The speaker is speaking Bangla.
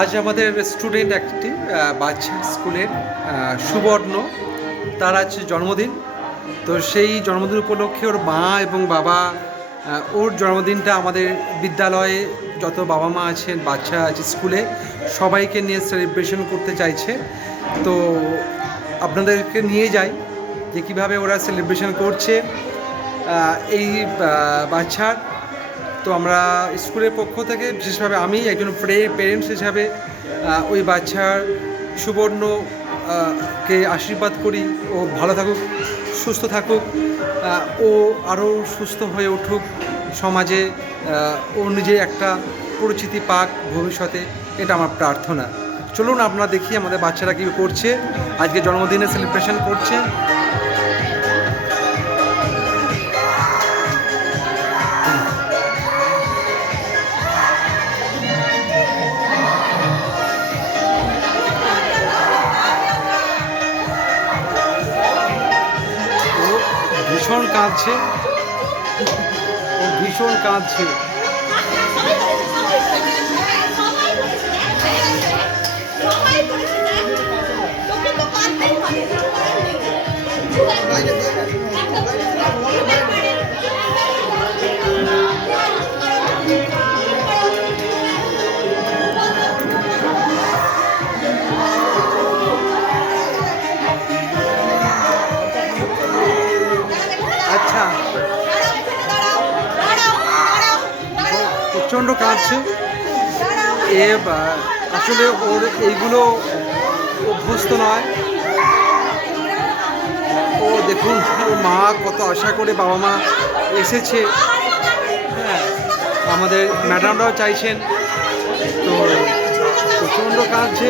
আজ আমাদের স্টুডেন্ট একটি বাচ্চা স্কুলের সুবর্ণ, তার আজ জন্মদিন। তো সেই জন্মদিন উপলক্ষে ওর মা এবং বাবা ওর জন্মদিনটা আমাদের বিদ্যালয়ে যত বাবা মা আছেন, বাচ্চা আছে স্কুলে, সবাইকে নিয়ে সেলিব্রেশন করতে চাইছে। তো আপনাদেরকে নিয়ে যাই যে কীভাবে ওরা সেলিব্রেশন করছে এই বাচ্চার। তো আমরা স্কুলের পক্ষ থেকে বিশেষভাবে আমি একজন পেরেন্টস হিসাবে ওই বাচ্চার সুবর্ণ কে আশীর্বাদ করি, ও ভালো থাকুক, সুস্থ থাকুক, ও আরও সুস্থ হয়ে উঠুক, সমাজে ও নিজে একটা পরিচিতি পাক ভবিষ্যতে, এটা আমার প্রার্থনা। চলুন আপনারা দেখি আমাদের বাচ্চারা কী করছে, আজকে জন্মদিনে সেলিব্রেশন করছে। ভীষণ কাঁদছে, ও ভীষণ কাঁদছে। আচ্ছা, প্রচণ্ড কাঁদছে। আসলে ওর এইগুলো অভ্যস্ত নয়। ও দেখুন, ওর মা কত আশা করে বাবা মা এসেছে। হ্যাঁ, আমাদের ম্যাডামরাও চাইছেন। তো প্রচণ্ড কাঁদছে।